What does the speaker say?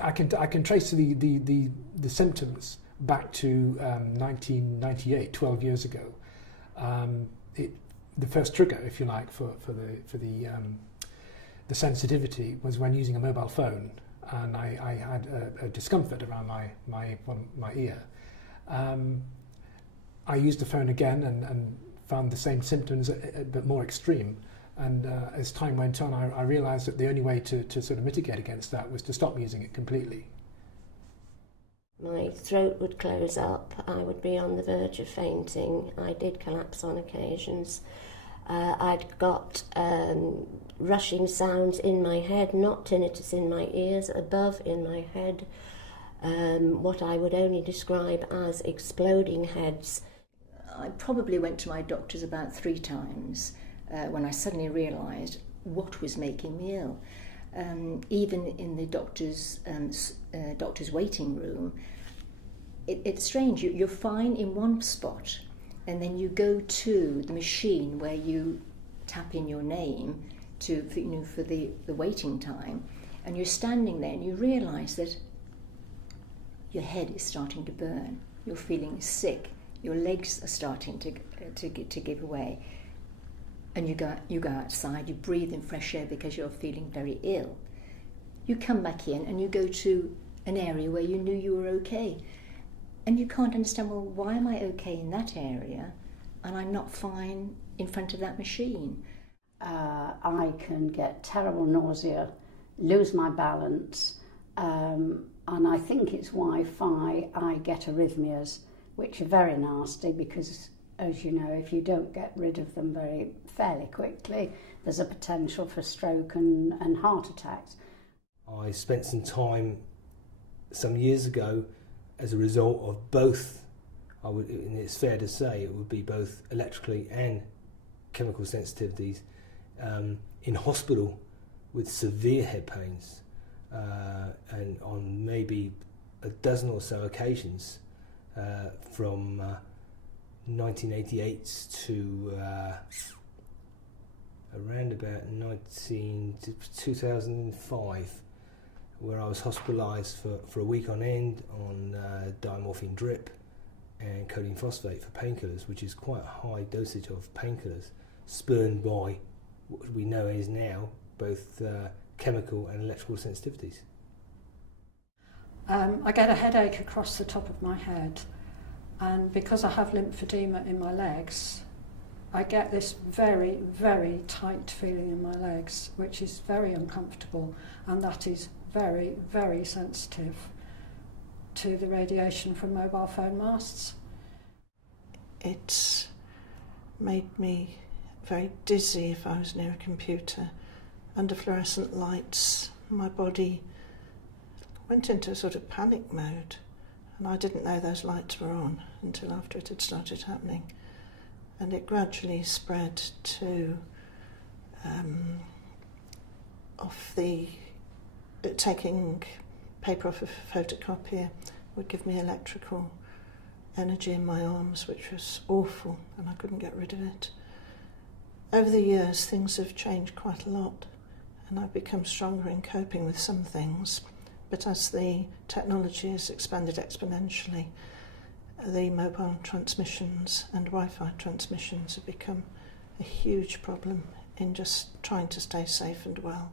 I can trace the symptoms back to 1998, 12 years ago. The first trigger, if you like, for the sensitivity was when using a mobile phone, and I had a discomfort around my ear. I used the phone again and found the same symptoms, but more extreme. And as time went on, I realised that the only way to sort of mitigate against that was to stop using it completely. My throat would close up, I would be on the verge of fainting, I did collapse on occasions. I'd got rushing sounds in my head, not tinnitus in my ears, above in my head, what I would only describe as exploding heads. I probably went to my doctors about 3 times when I suddenly realised what was making me ill. Even in the doctor's waiting room, it's strange. You're fine in one spot, and then you go to the machine where you tap in your name for the waiting time, and you're standing there and you realise that your head is starting to burn. You're feeling sick. Your legs are starting to give away. And you go outside, you breathe in fresh air because you're feeling very ill. You come back in and you go to an area where you knew you were okay. And you can't understand, well, why am I okay in that area and I'm not fine in front of that machine? I can get terrible nausea, lose my balance, and I think it's why I get arrhythmias, which are very nasty because, as you know, if you don't get rid of them fairly quickly, there's a potential for stroke and heart attacks. I spent some time some years ago as a result of both, and it's fair to say it would be both electrically and chemical sensitivities, in hospital with severe head pains, and on maybe a dozen or so occasions from 1988 to around about 2005, where I was hospitalised for a week on end on diamorphine drip and codeine phosphate for painkillers, which is quite a high dosage of painkillers, spurned by what we know is now both chemical and electrical sensitivities. I get a headache across the top of my head, and because I have lymphedema in my legs, I get this very, very tight feeling in my legs, which is very uncomfortable, and that is very, very sensitive to the radiation from mobile phone masts. It made me very dizzy if I was near a computer. Under fluorescent lights, my body went into a sort of panic mode, and I didn't know those lights were on until after it had started happening. And it gradually spread to taking paper off a photocopier would give me electrical energy in my arms, which was awful, and I couldn't get rid of it. Over the years, things have changed quite a lot, and I've become stronger in coping with some things. But as the technology has expanded exponentially, the mobile transmissions and Wi-Fi transmissions have become a huge problem in just trying to stay safe and well.